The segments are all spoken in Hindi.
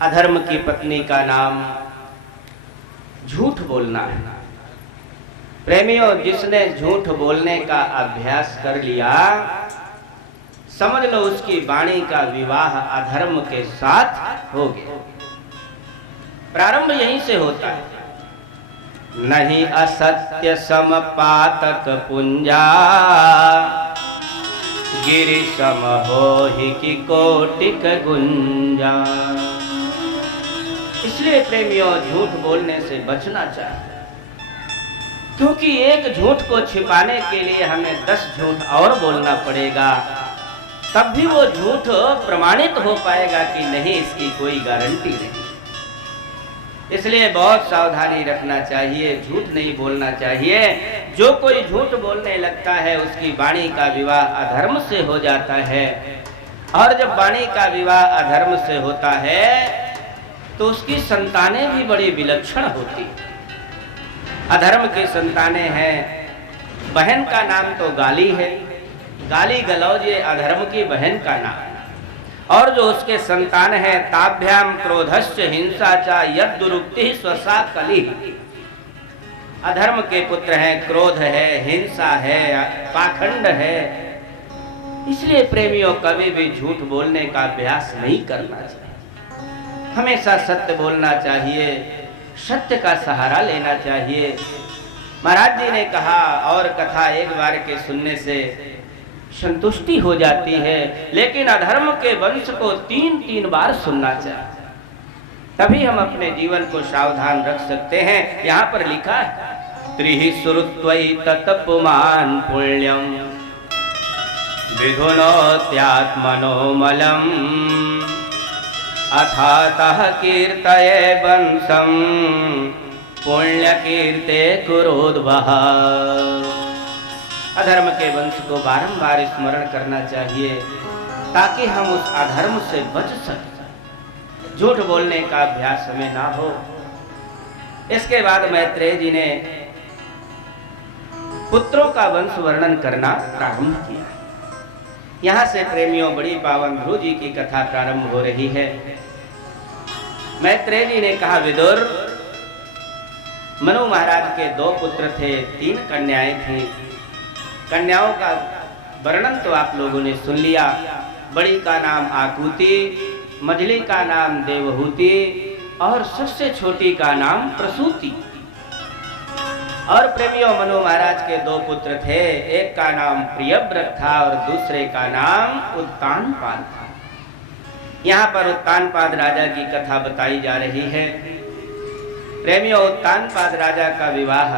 अधर्म की पत्नी का नाम झूठ बोलना है। प्रेमियों, जिसने झूठ बोलने का अभ्यास कर लिया, समझ लो उसकी वाणी का विवाह अधर्म के साथ हो गया। प्रारंभ यहीं से होता है। नहीं असत्य समपातक पुंजा, गिरि सम होहि की कोटिक गुंजा। इसलिए प्रेमियों, झूठ बोलने से बचना चाहिए, क्योंकि एक झूठ को छिपाने के लिए हमें 10 झूठ और बोलना पड़ेगा, तब भी वो झूठ प्रमाणित हो पाएगा कि नहीं, इसकी कोई गारंटी नहीं। इसलिए बहुत सावधानी रखना चाहिए, झूठ नहीं बोलना चाहिए। जो कोई झूठ बोलने लगता है उसकी वाणी का विवाह अधर्म से हो जाता है, और जब वाणी का विवाह अधर्म से होता है तो उसकी संतानें भी बड़ी विलक्षण होती। अधर्म की संतानें हैं। बहन का नाम तो गाली है, गाली गलौज ये अधर्म की बहन का नाम। और जो उसके संतान है, ताभ्याम क्रोधश्च हिंसा चा यद दुरुक्ति स्वसा कली। अधर्म के पुत्र हैं, क्रोध है, हिंसा है, पाखंड है। इसलिए प्रेमियों, कभी भी झूठ बोलने का अभ्यास नहीं करना चाहिए। हमेशा सत्य बोलना चाहिए, सत्य का सहारा लेना चाहिए। महाराज जी ने कहा, और कथा एक बार के सुनने से संतुष्टि हो जाती है, लेकिन अधर्म के वंश को 3-3 बार सुनना चाहिए, तभी हम अपने जीवन को सावधान रख सकते हैं। यहाँ पर लिखा है, त्रिहि सुरुत्वई तत्पुमान पुण्यम विधुनोत्यात्मनो मलम अथातः कीर्तये वंशम पुण्य कीर्ते कुरोद्वः। अधर्म के वंश को बारंबार स्मरण करना चाहिए, ताकि हम उस अधर्म से बच सकें। झूठ बोलने का अभ्यास हमें ना हो। इसके बाद मैत्रेय जी ने पुत्रों का वंश वर्णन करना प्रारंभ किया। यहाँ से प्रेमियों, बड़ी पावन ध्रुव जी की कथा प्रारंभ हो रही है। मैत्रेय जी ने कहा, विदुर, मनु महाराज के 2 पुत्र थे, 3 कन्याएं थीं। कन्याओं का वर्णन तो आप लोगों ने सुन लिया। बड़ी का नाम आकुति, मझली का नाम देवहूति, और सबसे छोटी का नाम प्रसूति। और प्रेमियों, मनु महाराज के 2 पुत्र थे। एक का नाम प्रियव्रत था और दूसरे का नाम उत्तानपाद था। यहाँ पर उत्तानपाद राजा की कथा बताई जा रही है। प्रेमियों, उत्तानपाद राजा का विवाह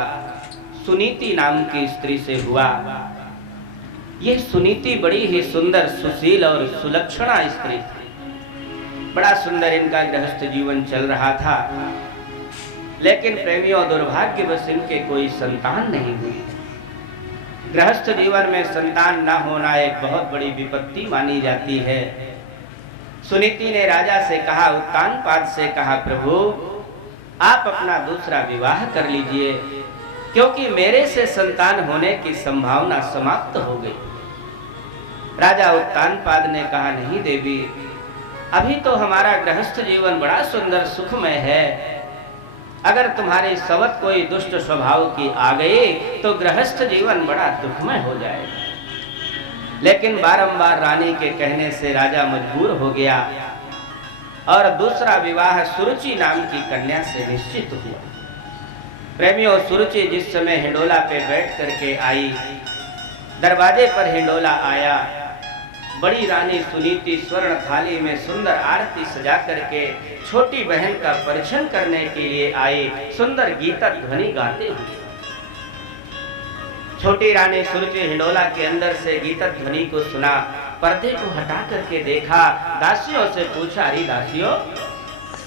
सुनीति नाम की स्त्री से हुआ। यह सुनीति बड़ी ही सुंदर, सुशील और सुलक्षणा स्त्री थी। बड़ा सुंदर इनका गृहस्थ जीवन चल रहा था, लेकिन प्रेमियों, दुर्भाग्यवश इनके कोई संतान नहीं हुई। गृहस्थ जीवन में संतान न होना एक बहुत बड़ी विपत्ति मानी जाती है। सुनीति ने राजा से कहा, उत्तानपाद से कहा, प्रभु आप अपना दूसरा विवाह कर लीजिए, क्योंकि मेरे से संतान होने की संभावना समाप्त हो गई। राजा उत्तानपाद ने कहा, नहीं देवी, अभी तो हमारा गृहस्थ जीवन बड़ा सुंदर सुखमय है। अगर तुम्हारी सवत कोई दुष्ट स्वभाव की आ गई तो गृहस्थ जीवन बड़ा दुखमय हो जाएगा। लेकिन बारंबार रानी के कहने से राजा मजबूर हो गया और दूसरा विवाह सुरुचि नाम की कन्या से निश्चित हुआ। प्रेमियों, सुरुचि जिस समय हिंडोला पे बैठ करके आई, दरवाजे पर हिंडोला आया। बड़ी रानी सुनीति स्वर्ण थाली में सुंदर आरती सजा करके छोटी बहन का परिछन करने के लिए आई, सुंदर गीता ध्वनि गाते हुए। छोटी रानी सुरुचि हिंडोला के अंदर से गीता ध्वनि को सुना, पर्दे को हटा करके देखा, दासियों से पूछा, अरे दासियों,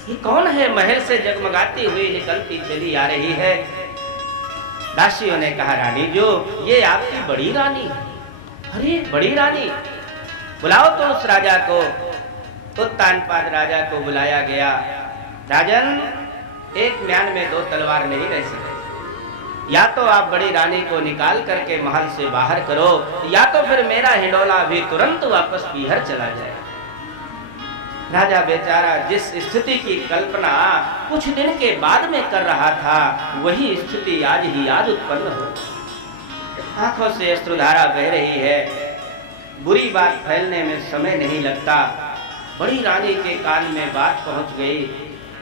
ये कौन है? महल से जगमगाती हुई निकलती चली आ रही है। दासियों ने कहा, रानी जो, ये आपकी बड़ी रानी। अरे बड़ी रानी, बुलाओ तो उस राजा को। उत्तानपाद राजा को बुलाया गया। राजन, एक म्यान में 2 तलवार नहीं रह सकते। या तो आप बड़ी रानी को निकाल करके महल से बाहर करो, या तो फिर मेरा हिंडोला भी तुरंत वापस पीहर चला जाए। राजा बेचारा जिस स्थिति की कल्पना कुछ दिन के बाद में कर रहा था, वही स्थिति आज ही आज उत्पन्न हो। आंखों से अश्रुधारा बह रही है। बुरी बात फैलने में समय नहीं लगता। बड़ी रानी के कान में बात पहुंच गई।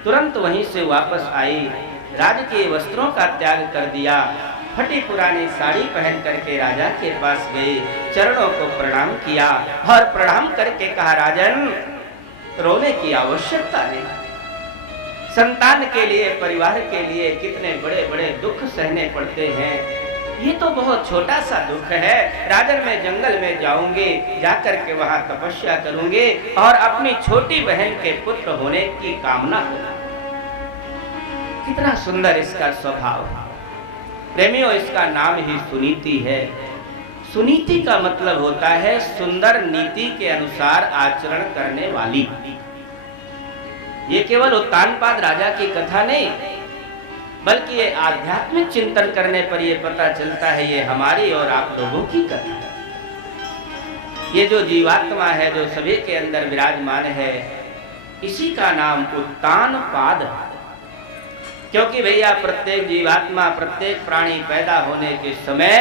तुरंत वहीं से वापस आई, राजकीय वस्त्रों का त्याग कर दिया, फटी पुरानी साड़ी पहन करके राजा के पास गई, चरणों को प्रणाम किया और प्रणाम करके कहा, राजन रोने की आवश्यकता नहीं। संतान के लिए, परिवार के लिए कितने बड़े बड़े दुख सहने पड़ते हैं, ये तो बहुत छोटा सा दुख है। राजन मैं जंगल में जाऊंगी, जाकर के वहां तपस्या करूंगी और अपनी छोटी बहन के पुत्र होने की कामना करूंगी। कितना सुंदर इसका स्वभाव। प्रेमियों, इसका नाम ही सुनीति है। सुनीति का मतलब होता है सुंदर नीति के अनुसार आचरण करने वाली। ये केवल उत्तानपाद राजा की कथा नहीं, बल्कि ये आध्यात्मिक चिंतन करने पर ये पता चलता है, ये हमारी और आप लोगों की कथा है। ये जो जीवात्मा है, जो सभी के अंदर विराजमान है, इसी का नाम उत्तानपाद है। क्योंकि भैया प्रत्येक जीवात्मा, प्रत्येक प्राणी पैदा होने के समय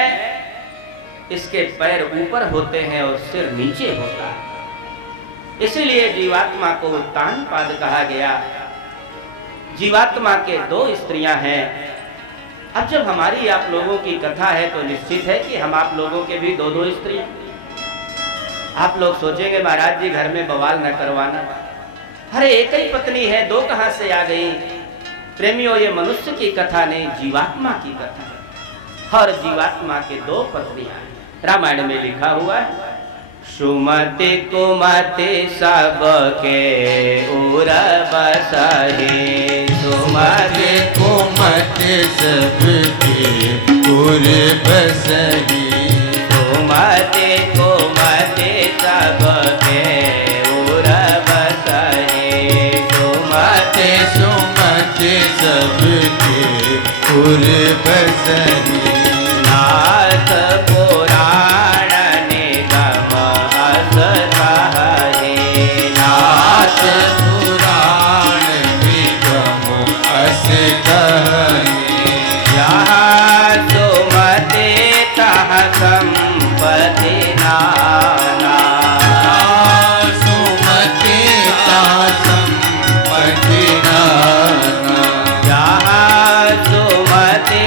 इसके पैर ऊपर होते हैं और सिर नीचे होता है, इसीलिए जीवात्मा को उत्तानपाद कहा गया। जीवात्मा के दो स्त्रियां हैं। अब जब हमारी आप लोगों की कथा है तो निश्चित है कि हम आप लोगों के भी दो दो स्त्री। आप लोग सोचेंगे महाराज जी घर में बवाल न करवाना, अरे एक ही पत्नी है, दो कहां से आ गई। प्रेमियों, ये मनुष्य की कथा नहीं, जीवात्मा की कथा है। और जीवात्मा के दो पत्नियां रामायण में लिखा हुआ है, सुमति कुमति सबके उर बसहि, सुमति कुमति सबके उर बसहि, सुमति कुमति सबके उर बसहि, सुमति सुमति सबके उर बसहि, नाथ पुराण निगम अस कहहि, नाथ पुराण निगम अस कहहि, जहाँ सुमति तहाँ संपत्ति नाना, सुमति तहाँ संपत्ति नाना, जहाँ सुमति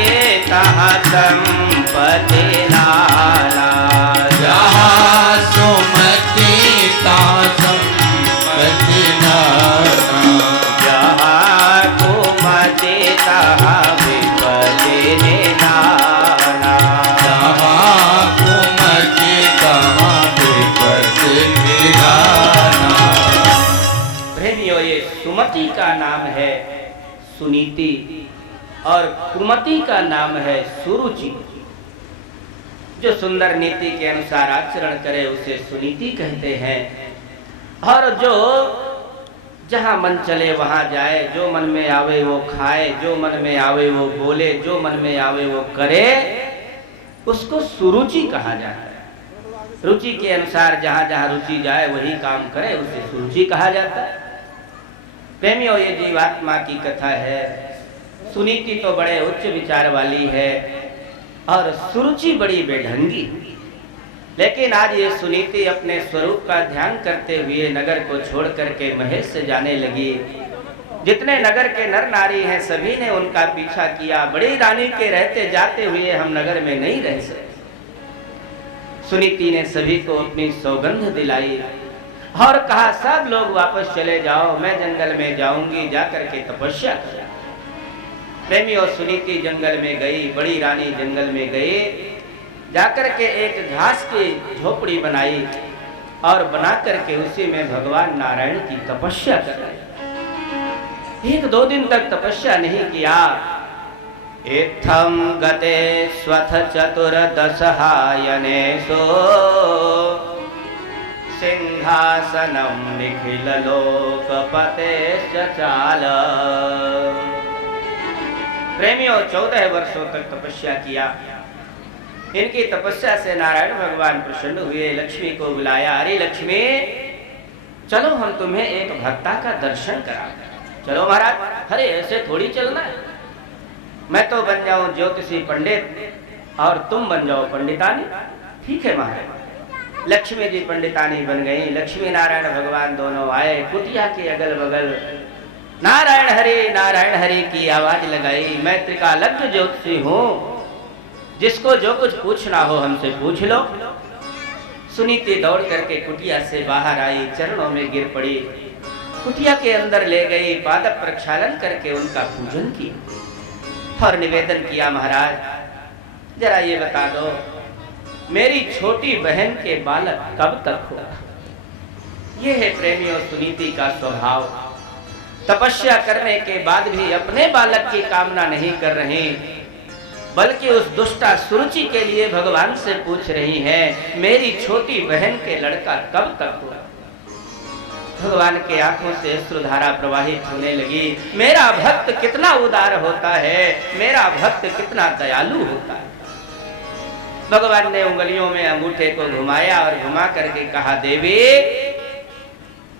तहाँ संपत्ति नाना, जहाँ सुमति तहाँ संपत्ति नाना, जहाँ कुमति तहाँ विपत्ति निधाना, जहाँ कुमति तहाँ विपत्ति निधाना। प्रेमियों, ये सुमति का नाम है सुनीति और कुमति का नाम है सुरुचि। जो सुंदर नीति के अनुसार आचरण करे उसे सुनीति कहते हैं। और जो जहां मन चले वहां जाए, जो मन में आवे वो खाए, जो मन में आवे वो बोले, जो मन में आवे वो करे, उसको सुरुचि कहा जाता है। रुचि के अनुसार जहां जहां रुचि जाए वही काम करे, उसे सुरुचि कहा जाता है। प्रेमियों, ये जीवात्मा की कथा है। सुनीति तो बड़े उच्च विचार वाली है और सुरुचि बड़ी बेढंगी। लेकिन आज ये सुनीति अपने स्वरूप का ध्यान करते हुए नगर को छोड़ करके महल से जाने लगी। जितने नगर के नर नारी हैं सभी ने उनका पीछा किया। बड़ी रानी के रहते जाते हुए हम नगर में नहीं रह सकते। सुनीति ने सभी को अपनी सौगंध दिलाई और कहा, सब लोग वापस चले जाओ, मैं जंगल में जाऊंगी, जाकर के तपस्या करूं। प्रेमी और सुनीति जंगल में गई। बड़ी रानी जंगल में गई, जाकर के एक घास की झोपड़ी बनाई और बना करके उसी में भगवान नारायण की तपस्या कराई। एक दो दिन तक तपस्या नहीं किया। इत्थम गते स्वथ चतुर्दशहायने सो सिंहासनम निखिल लोकपते चाल। प्रेमियों, 14 वर्षों तक तपस्या किया। इनकी तपस्या से नारायण भगवान प्रसन्न हुए। लक्ष्मी को बुलाया, अरे लक्ष्मी, चलो हम तुम्हें एक भक्ता का दर्शन कराएं। चलो महाराज। अरे ऐसे थोड़ी चलना है, मैं तो बन जाऊं ज्योतिषी पंडित और तुम बन जाओ पंडितानी। ठीक है महाराज। लक्ष्मी जी पंडितानी बन गई, लक्ष्मी नारायण भगवान दोनों आए, कुटिया के अगल बगल नारायण हरि की आवाज लगाई। मैं त्रिकालज्ञ ज्योतिषी हूँ, जिसको जो कुछ पूछना हो हमसे पूछ लो। सुनीति दौड़ करके कुटिया से बाहर आई, चरणों में गिर पड़ी, कुटिया के अंदर ले गई, पादप प्रक्षालन करके उनका पूजन किया और निवेदन किया, महाराज जरा ये बता दो, मेरी छोटी बहन के बालक कब तक होगा? ये है प्रेमियों सुनीति का स्वभाव। तपस्या करने के बाद भी अपने बालक की कामना नहीं कर रहे, बल्कि उस दुष्टा सुरुचि के लिए भगवान से पूछ रही हैं, मेरी छोटी बहन के लड़का कब तक होगा? भगवान के आंखों से अश्रुधारा प्रवाहित होने लगी। मेरा भक्त कितना उदार होता है, मेरा भक्त कितना दयालु होता है। भगवान ने उंगलियों में अंगूठे को घुमाया और घुमा करके कहा, देवी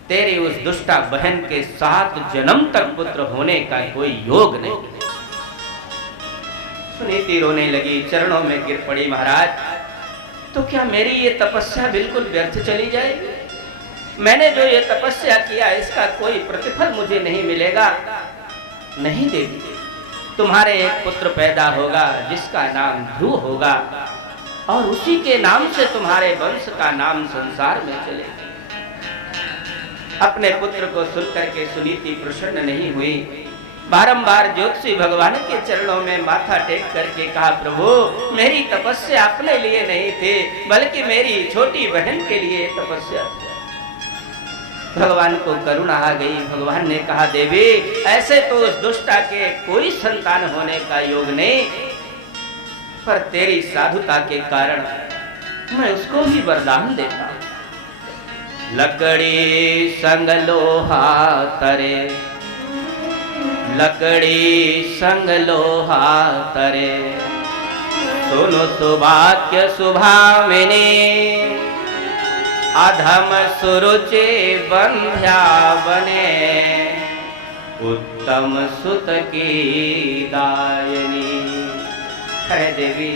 तेरी उस दुष्टा बहन के 7 जन्म तक पुत्र होने का कोई योग नहीं। सुनीति रोने लगी, चरणों में गिर पड़ी, महाराज तो क्या मेरी ये तपस्या बिल्कुल व्यर्थ चली जाएगी? मैंने जो ये तपस्या किया इसका कोई प्रतिफल मुझे नहीं मिलेगा? नहीं देवी, तुम्हारे एक पुत्र पैदा होगा जिसका नाम ध्रुव होगा और उसी के नाम से तुम्हारे वंश का नाम संसार में चलेगा। अपने पुत्र को सुनकर के सुनीति प्रसन्न नहीं हुई, बारंबार ज्योतिषी भगवान के चरणों में माथा टेक करके कहा, प्रभु मेरी तपस्या अपने लिए नहीं थी, बल्कि मेरी छोटी बहन के लिए तपस्या थी। भगवान को करुणा आ गई। भगवान ने कहा, देवी ऐसे तो उस दुष्टा के कोई संतान होने का योग नहीं, पर तेरी साधुता के कारण मैं उसको भी वरदान देता हूं। लकड़ी संग लोहा तरे, लकड़ी संग लोहा तरे, सुनो सुवाक्य सुभामिनी, अधम सुरुचि बंध्या बने, उत्तम सुत की दायनी। कहे देवी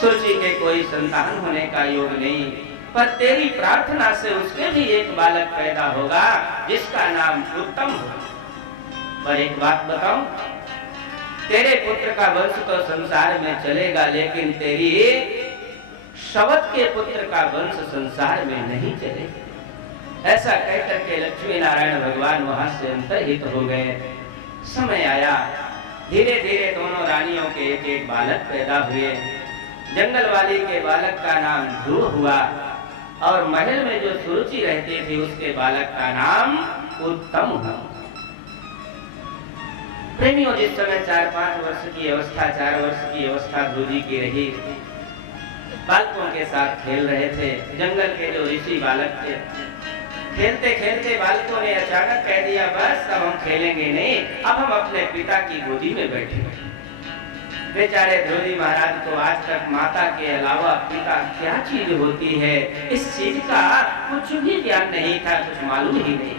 सुरुचि के कोई संतान होने का योग नहीं, पर तेरी प्रार्थना से उसके भी एक बालक पैदा होगा जिसका नाम उत्तम होगा। पर एक बात बताऊं, तेरे पुत्र का वंश तो संसार में चलेगा, लेकिन तेरी शवत के पुत्र का वंश संसार में नहीं चलेगा। ऐसा कहकर के लक्ष्मी नारायण भगवान वहां से अंतर्हित हो गए। समय आया, धीरे धीरे दोनों रानियों के एक एक बालक पैदा हुए। जंगल वाली के बालक का नाम ध्रुव हुआ और महल में जो सुरुचि रहती थी उसके बालक का नाम उत्तम हुआ। प्रेमियों, जिस समय 4-5 वर्ष की अवस्था, 4 वर्ष की अवस्था ध्रुव जी की रही, बालकों के साथ खेल रहे थे। जंगल के जो ऋषि बालक थे, खेलते खेलते बालकों ने अचानक कह दिया, बस अब हम खेलेंगे नहीं, अब हम अपने पिता की गोदी में बैठे। बेचारे ध्रुव जी महाराज को आज तक माता के अलावा पिता क्या चीज होती है इस चीज का कुछ भी ज्ञान नहीं था, कुछ मालूम ही नहीं।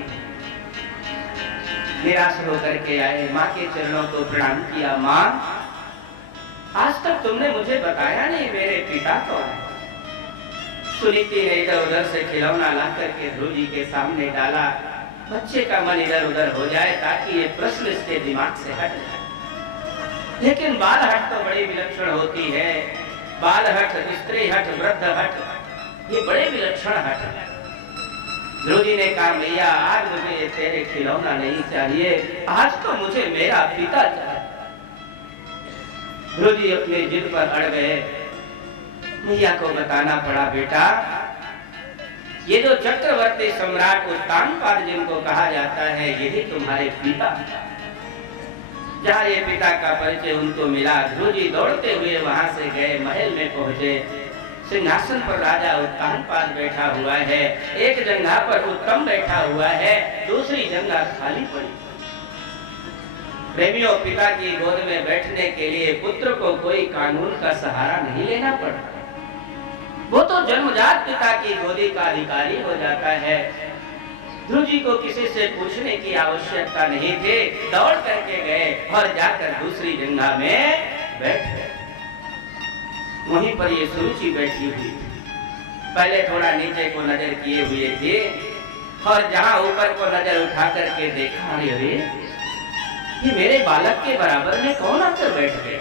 निराश होकर के आए, माँ के चरणों को प्रणाम किया। माँ, आज तक तुमने मुझे बताया नहीं मेरे पिता कौन है। सुनीति ने इधर उधर से खिलौना ला करके ध्रुव जी के सामने डाला, बच्चे का मन इधर उधर हो जाए ताकि ये प्रश्न इसके दिमाग से हट जाए। लेकिन बाल हट तो बड़ी विलक्षण होती है, बाल हट, स्त्री हट, वृद्ध हट, ये बड़े विलक्षण हट है। ध्रुव जी ने कहा, भैया आज मुझे तेरे खिलौना नहीं चाहिए, आज तो मुझे मेरा पिता चाहिए। ध्रुव जी अपने जिद पर अड़ गए। मैया को बताना पड़ा, बेटा ये जो चक्रवर्ती सम्राट उत्तानपाद जिनको कहा जाता है यही तुम्हारे पिता। जहाँ ये पिता का परिचय उनको मिला, ध्रुव जी दौड़ते हुए वहां से गए, महल में पहुंचे। सिंहासन पर राजा उत्तानपाद बैठा हुआ है, एक जंघा पर उत्तम बैठा हुआ है, दूसरी जंघा खाली पड़ी। प्रेमियों, पिता की गोद में बैठने के लिए पुत्र को कोई कानून का सहारा नहीं लेना पड़ता, वो तो जन्मजात पिता की गोदी का अधिकारी हो जाता है। ध्रुव जी को किसी से पूछने की आवश्यकता नहीं थी, दौड़ करके गए और जाकर दूसरी जंगा में बैठ गए। वहीं पर ये सुरुचि बैठी हुई थी। पहले थोड़ा नीचे को नजर किए हुए थे और जहां ऊपर को नजर उठा करके देखा, अरे ये मेरे बालक के बराबर में कौन आकर बैठ गए।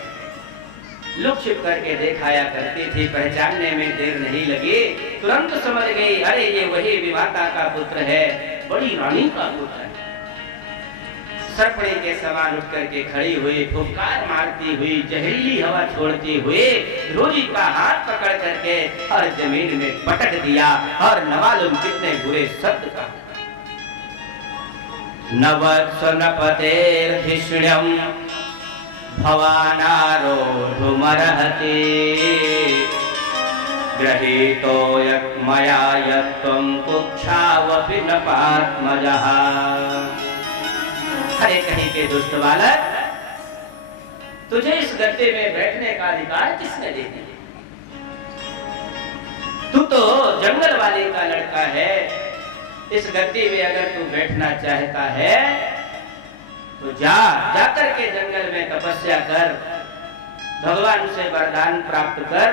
लुक छिप करके देखाया करती थी, पहचानने में देर नहीं लगी, तुरंत समझ गई, अरे ये वही विवाता का पुत्र है, बड़ी रानी का पुत्र है। सर्पणी के समान उठ करके खड़ी हुई, फुफकार मारती हुई, जहरीली हवा छोड़ती हुई रोजी का हाथ पकड़ करके और जमीन में पटक दिया और न मालूम कितने बुरे शब्द का। नवत्सनपतेर्धिष्ण्यं भवानारोढुमर्हति गृहीतो यत्मया यत्त्वं कुक्षावपि न पात्मजः। अरे कहीं के दुष्ट बालक, तुझे इस गद्दे में बैठने का अधिकार किसने दे दिया? तू तो जंगल वाले का लड़का है। इस गद्दे में अगर तू बैठना चाहता है तो जा करके जंगल में तपस्या कर, भगवान से वरदान प्राप्त कर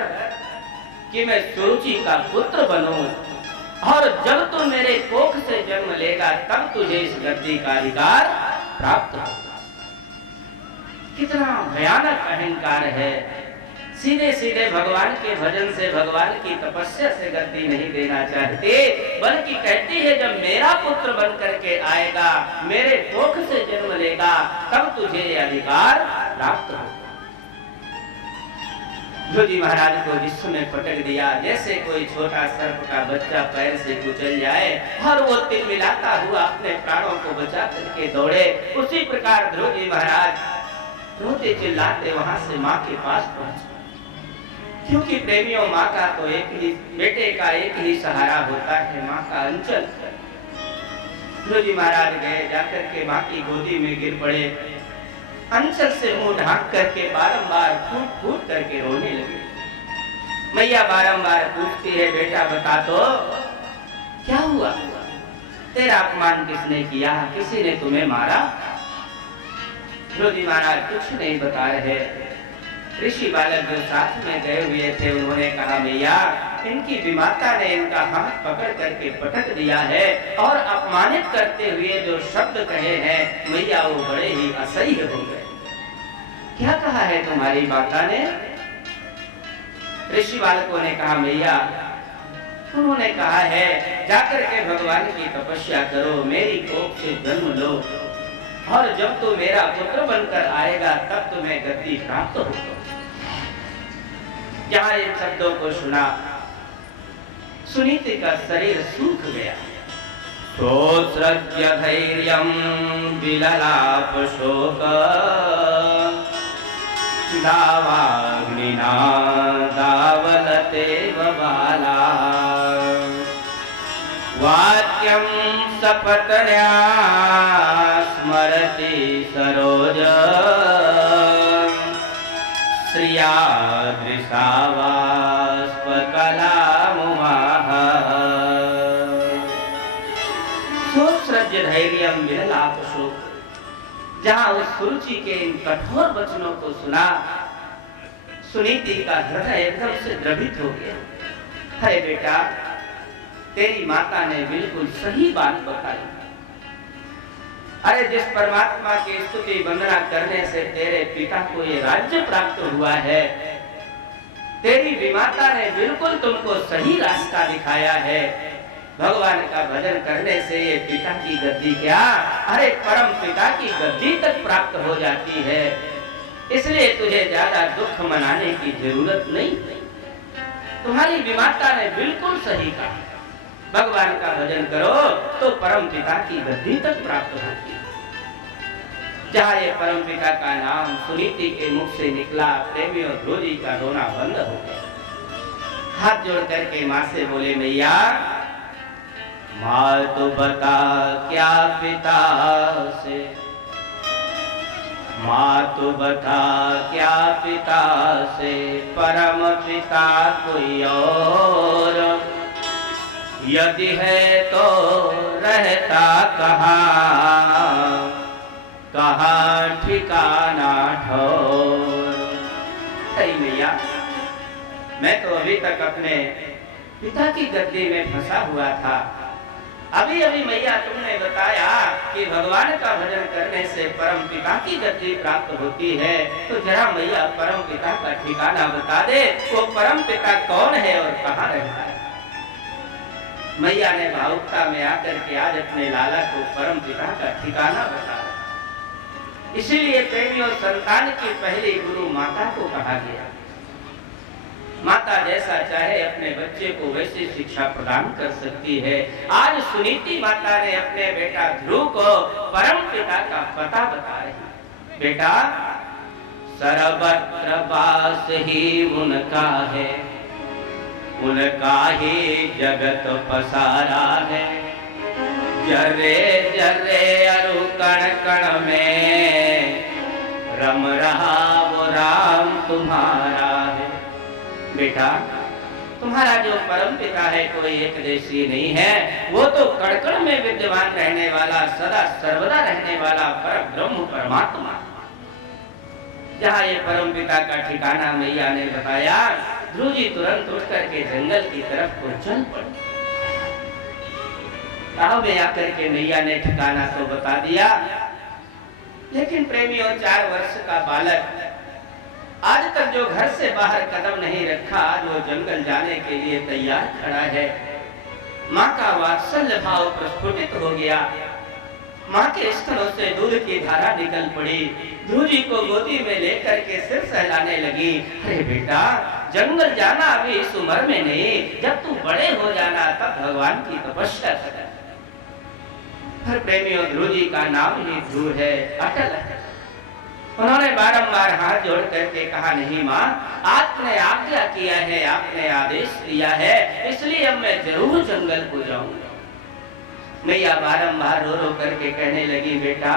कि मैं सुरुचि का पुत्र बनूं, और जब तू मेरे कोख से जन्म लेगा तब तुझे इस गद्दी का अधिकार प्राप्त होगा। कितना भयानक अहंकार है। सीधे सीधे भगवान के भजन से, भगवान की तपस्या से गद्दी नहीं देना चाहते, बल्कि कहती है जब मेरा पुत्र बन करके आएगा, मेरे कोख से जन्म लेगा, तब तुझे ये अधिकार प्राप्त होगा। ध्रुव जी महाराज को जिस्म में पटक दिया, जैसे कोई छोटा सर्प का बच्चा पैर से कुचल जाए और वो तिलमिलाता हुआ अपने प्राणों को बचा करके दौड़े, उसी प्रकार ध्रुव जी महाराज रोते चिल्लाते वहां से माँ के पास पहुंचे। क्योंकि प्रेमियों, माँ का तो एक ही, बेटे का एक ही सहारा होता है, माँ का अंचल। ध्रुव जी महाराज गए, जाकर के माँ की गोदी में गिर पड़े, अंचल से मुंह ढांक करके बारंबार फूट फूट करके रोने लगे। मैया बारंबार पूछती है, बेटा बता तो क्या हुआ, तेरा अपमान किसने किया, किसी ने तुम्हें मारा? ध्रुव जी महाराज कुछ नहीं बता रहे। ऋषि बालक जो साथ में गए हुए थे उन्होंने कहा, मैया इनकी विमाता ने इनका हाथ पकड़ करके पटक दिया है और अपमानित करते हुए जो शब्द कहे हैं मैया वो बड़े ही असह्य हो गए। क्या कहा है तुम्हारी माता ने? ऋषि बालकों ने कहा, मैया उन्होंने कहा है जाकर के भगवान की तपस्या करो, मेरी कोख से जन्म लो, और जब तू मेरा पुत्र बनकर आएगा तब तुम्हें गद्दी प्राप्त होगा। जहां इन शब्दों को सुना, सुनीति का शरीर सूख गया। सोत्सृज्य धैर्यं विललाप शोक दावाग्निना दावलते बाला वाक्यं सपत्न्या स्मरति सरोज श्रिया दृशावास्पकलामुवाह सोत्सृज्य धैर्यं विललाप शोक। जहां उस सुरुचि के इन कठोर वचनों को सुना, सुनीति का हृदय एकदम से द्रवित हो गया। अरे बेटा, तेरी माता ने बिल्कुल सही बात बताई। अरे जिस परमात्मा की स्तुति वंदना करने से तेरे पिता को ये राज्य प्राप्त हुआ है, तेरी विमाता ने बिल्कुल तुमको सही रास्ता दिखाया है। भगवान का भजन करने से ये पिता की गद्दी क्या, अरे परम पिता की गद्दी तक प्राप्त हो जाती है। इसलिए तुझे ज्यादा दुख मनाने की जरूरत नहीं। तुम्हारी विमाता ने बिल्कुल सही कहा, भगवान का भजन करो तो परम पिता की गद्दी तक प्राप्त होती है। जहाँ ये परम पिता का नाम सुनीति के मुख से निकला, प्रेमियों ध्रुव जी का रोना बंद हो गया। हाथ जोड़ करके माँ से बोले, मैया माँ तो बता क्या पिता से, माँ तो बता क्या पिता से, परम पिता कोई और यदि है तो रहता कहाँ ठिकाना ठौर। सही मैया, मैं तो अभी तक अपने पिता की गद्दी में फंसा हुआ था। अभी अभी मैया तुमने बताया कि भगवान का भजन करने से परम पिता की गद्दी प्राप्त होती है, तो जरा मैया परम पिता का ठिकाना बता दे। वो परम पिता कौन है और कहाँ रहता है? मैया ने भावुकता में आकर के आज अपने लाला को परम पिता का ठिकाना बताया। इसीलिए प्रेमियों, संतान की पहली गुरु माता को कहा गया। माता जैसा चाहे अपने बच्चे को वैसी शिक्षा प्रदान कर सकती है। आज सुनीति माता ने अपने बेटा ध्रुव को परम पिता का पता बता रही। बेटा, सर्वत्र वास ही उनका है, उनका ही जगत पसारा है। जर्रे जर्रे अरु कण कण में रम रहा वो राम तुम्हारा है। बेटा, तुम्हारा जो परम पिता है कोई एक देशी नहीं है, वो तो कण-कण में विद्यमान रहने वाला, सदा सर्वदा रहने वाला परम ब्रह्म परमात्मा। जहाँ ये परम पिता का ठिकाना मैया ने बताया, ध्रुव जी तुरंत उठ करके जंगल की तरफ को चल पड़े। गाँव में आकर के मैया ने ठिकाना तो बता दिया, लेकिन प्रेमियों, 4 वर्ष का बालक आज तक जो घर से बाहर कदम नहीं रखा, आज वो जंगल जाने के लिए तैयार खड़ा है। माँ का वात्सल्य भाव प्रस्फुटित हो गया। माँ के स्तनों से दूध की धारा निकल पड़ी। ध्रुव जी को गोदी में लेकर के सिर सहलाने लगी। अरे बेटा, जंगल जाना अभी इस उम्र में नहीं, जब तू बड़े हो जाना तब भगवान की तपस्या कर। हर प्रेमियों, ध्रुव जी का नाम ही ध्रुव है, अटल है। उन्होंने बारंबार हाथ जोड़ करके कहा, नहीं माँ, आपने आज्ञा किया है, आपने आदेश दिया है, इसलिए अब मैं जरूर जंगल को जाऊंगा। मैया बारंबार रो रो करके कहने लगी, बेटा,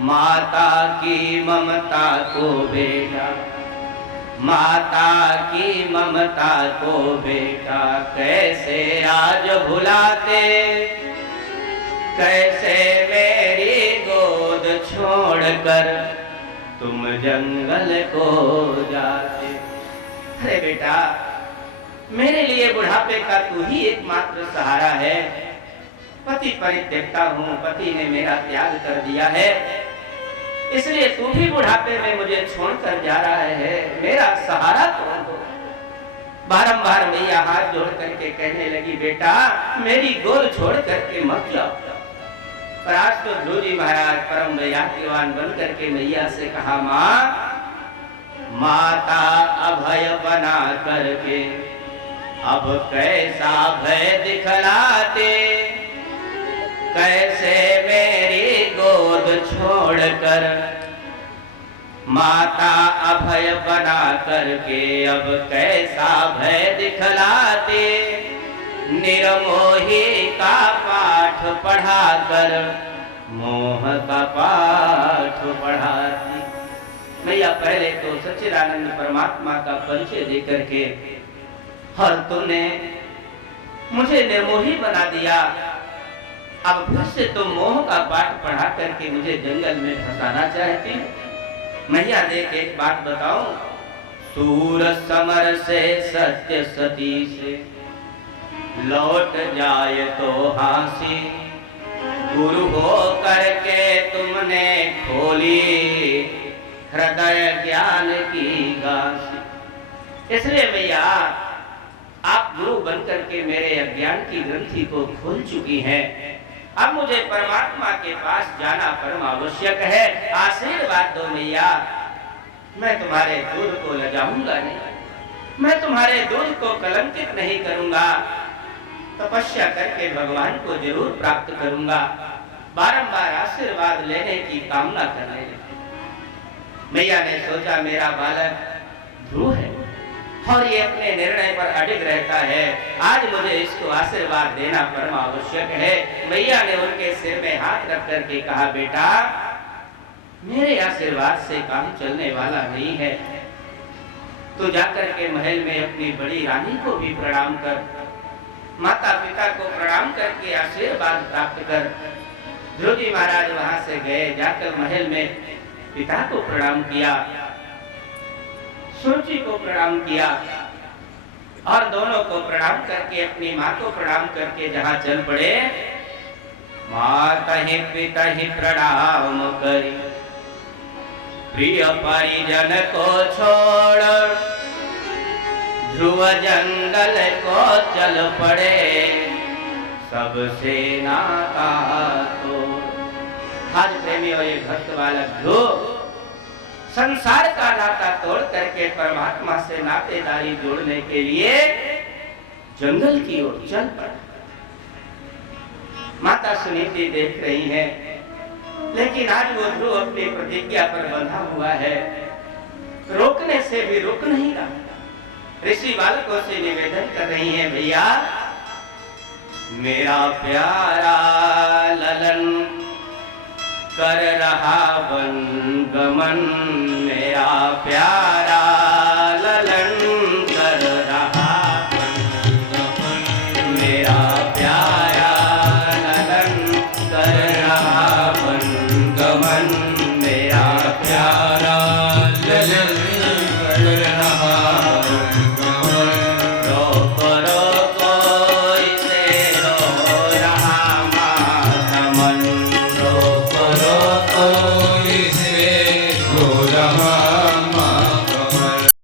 माता की ममता को बेटा, माता की ममता को बेटा कैसे आज भुलाते, कैसे मेरी गोद छोड़कर तुम जंगल को जाते। अरे बेटा, मेरे लिए बुढ़ापे का तू ही एकमात्र सहारा है। पति परित्यक्ता हूँ, पति ने मेरा त्याग कर दिया है, इसलिए तू भी बुढ़ापे में मुझे छोड़कर जा रहा है, मेरा सहारा कौन हो? बारंबार मैया हाथ जोड़ करके कहने लगी, बेटा, मेरी गोद छोड़ करके मत जाओ। पर आज तो ध्रुव जी महाराज परम वैराग्यवान बन करके मैया से कहा, माँ, माता अभय बना करके अब कैसा भय दिखलाते, कैसे मेरी गोद छोड़कर माता अभय बना करके अब कैसा भय दिखलाते, निर्मोही का पाठ पढ़ाकर मोह का पाठ पढ़ाती। मैया पहले तो सच्चिदानंद परमात्मा का परिचय देकर के, और तुमने मुझे निर्मोही बना दिया, अब फिर से तुम मोह का पाठ पढ़ा करके मुझे जंगल में फंसाना चाहती हो। मैया देख एक बात बताओ, सूर समर से सत्य सती से लौट जाए तो हांसी, गुरु हो करके तुमने खोली हृदय ज्ञान की गासी। इसलिए भैया, आप गुरु बनकर के मेरे अज्ञान की ग्रंथि को खोल चुकी हैं। अब मुझे परमात्मा के पास जाना परम आवश्यक है। आशीर्वाद दो मैया, मैं तुम्हारे दूध को लजाऊंगा नहीं, मैं तुम्हारे दूध को कलंकित नहीं करूंगा, तपस्या करके भगवान को जरूर प्राप्त करूंगा। बारंबार आशीर्वाद लेने की कामना करने लगी। मैया ने सोचा, मेरा बालक ध्रुव है और ये अपने निर्णय पर अडिग रहता है, आज मुझे इसको आशीर्वाद देना परम आवश्यक है। मैया ने उनके सिर में हाथ रख करके कहा, बेटा, मेरे आशीर्वाद से काम चलने वाला नहीं है, तो जाकर के महल में अपनी बड़ी रानी को भी प्रणाम कर, माता पिता को प्रणाम करके आशीर्वाद प्राप्त कर ध्रुव जी महाराज वहां से गए। जाकर महल में पिता को प्रणाम किया, सूर्य जी को प्रणाम किया और दोनों को प्रणाम करके अपनी माँ को प्रणाम करके जहां चल पड़े। माता ही पिता ही प्रणाम करी, प्रिय परिजन को छोड़ ध्रुव जंगल को चल पड़े, सबसे नाता तोड़। आज प्रेमियों, ये भक्त बालक ध्रुव संसार का नाता तोड़ करके परमात्मा से नातेदारी जोड़ने के लिए जंगल की ओर चल पड़ा। माता सुनीति देख रही है, लेकिन आज वो ध्रुव अपनी प्रतिज्ञा पर बंधा हुआ है, रोकने से भी रुक नहीं रहा। ऋषि बालकों से निवेदन कर रही है, भैया मेरा प्यारा ललन कर रहा वन गमन,